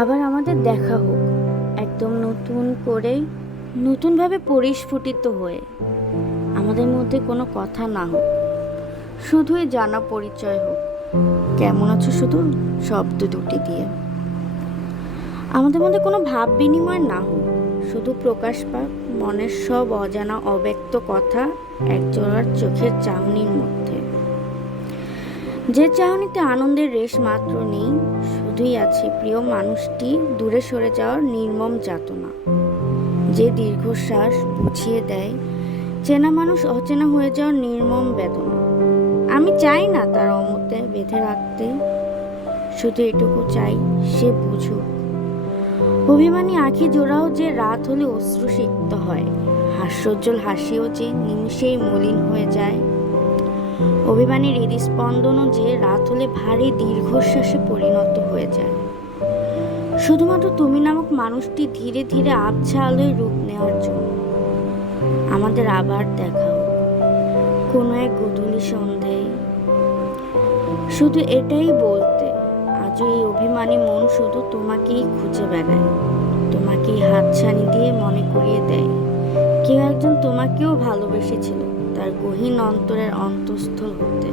আবার আমাদের দেখা হোক, একদম নতুন করে, নতুনভাবে পরিস্ফুটিত হয়ে। আমাদের মধ্যে কোনো কথা না হোক, শুধুই জানা পরিচয় হোক। কেমন আছো শুধু শব্দ দুটি দিয়ে। আমাদের মধ্যে কোনো ভাব বিনিময় না হোক, শুধু প্রকাশ পাক মনের সব অজানা অব্যক্ত কথা একজোড়ার চোখের চাহনির মধ্যে। যে চাহনিতে আনন্দের রেশ মাত্র নেই, শুধুই আছে প্রিয় মানুষটি দূরে সরে যাওয়ার নির্মম যাতনা। যে দীর্ঘশ্বাস বুঝিয়ে দেয় চেনা মানুষ অচেনা হয়ে যাওয়ার নির্মম বেদনা। আমি চাই না তার অমতে বেঁধে রাখতে, শুধু এটুকু চাই সে বুঝুক। অভিমানী আঁখি জোড়াও যে রাত হলে অশ্রুসিক্ত হয়, হাস্যোজ্জ্বল হাসিও যে নিমিষেই মলিন হয়ে যায়। অভিমানীর হৃদস্পন্দনও যে রাত হলে ভারী দীর্ঘশ্বাসে পরিণত হয়ে যায়। শুধুমাত্র তুমি নামক মানুষটি ধীরে ধীরে আবছা আলোয় রূপ নেওয়ার জন্য। আমাদের আবার দেখা হোক কোনো এক গধূলি সন্ধ্যায়, শুধু এটাই বলতে। আজও এই অভিমানী মন শুধু তোমাকেই খুঁজে বেড়ায়, তোমাকেই হাতছানি দিয়ে মনে করিয়ে দেয় কেউ একজন তোমাকেও ভালোবেসেছিল তার গহীন অন্তরের অন্তঃস্থল হতে।